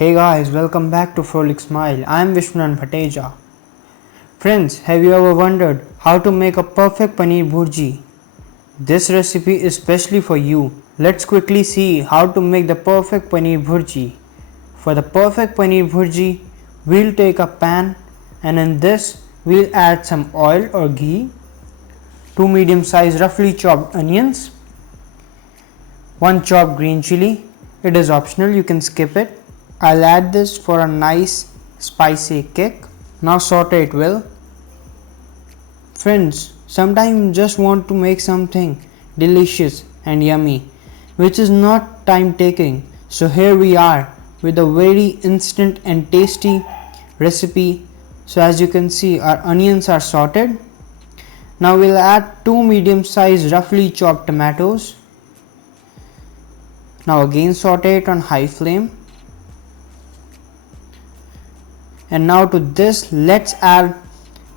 Hey guys, welcome back to Frolic Smile. I am Vishwanan Bhateja. Friends, have you ever wondered how to make a perfect Paneer Bhurji? This recipe is specially for you. Let's quickly see how to make the perfect Paneer Bhurji. For the perfect Paneer Bhurji, we'll take a pan and in this we'll add some oil or ghee, 2 medium sized roughly chopped onions, 1 chopped green chili. It is optional, you can skip it. I'll add this for a nice spicy kick. Now saute it well. Friends, sometimes you just want to make something delicious and yummy, which is not time taking. So here we are with a very instant and tasty recipe. So as you can see, our onions are sauteed. Now we'll add 2 medium sized roughly chopped tomatoes. Now again saute it on high flame. And now to this let's add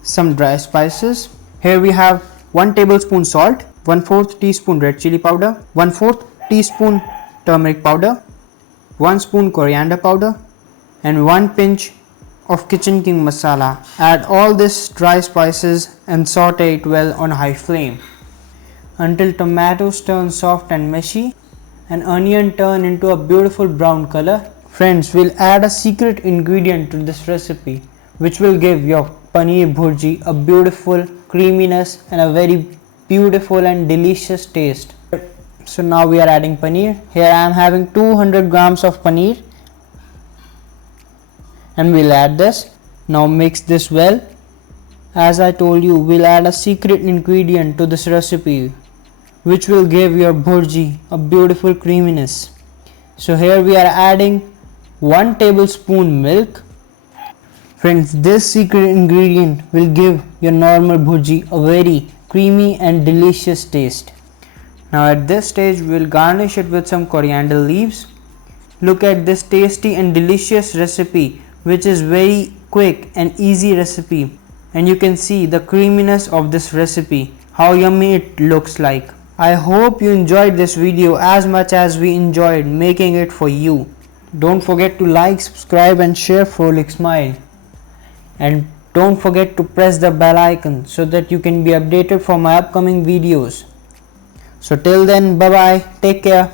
some dry spices. Here we have 1 tablespoon salt, 1/4 teaspoon red chili powder, 1/4 teaspoon turmeric powder, 1 spoon coriander powder and 1 pinch of kitchen king masala. Add all this dry spices and saute it well on high flame until tomatoes turn soft and mushy and onion turn into a beautiful brown color. Friends, we'll add a secret ingredient to this recipe which will give your Paneer Bhurji a beautiful creaminess and a very beautiful and delicious taste. So now we are adding paneer. Here I am having 200 grams of paneer and we'll add this. Now mix this well. As I told you, we'll add a secret ingredient to this recipe which will give your bhurji a beautiful creaminess. So here we are adding 1 tablespoon milk. Friends, this secret ingredient will give your normal bhurji a very creamy and delicious taste. Now at this stage we will garnish it with some coriander leaves. Look at this tasty and delicious recipe which is very quick and easy recipe, and you can see the creaminess of this recipe, how yummy it looks like. I hope you enjoyed this video as much as we enjoyed making it for you. Don't forget to like, subscribe and share Frolic Smile. And don't forget to press the bell icon so that you can be updated for my upcoming videos. So till then, bye bye, take care.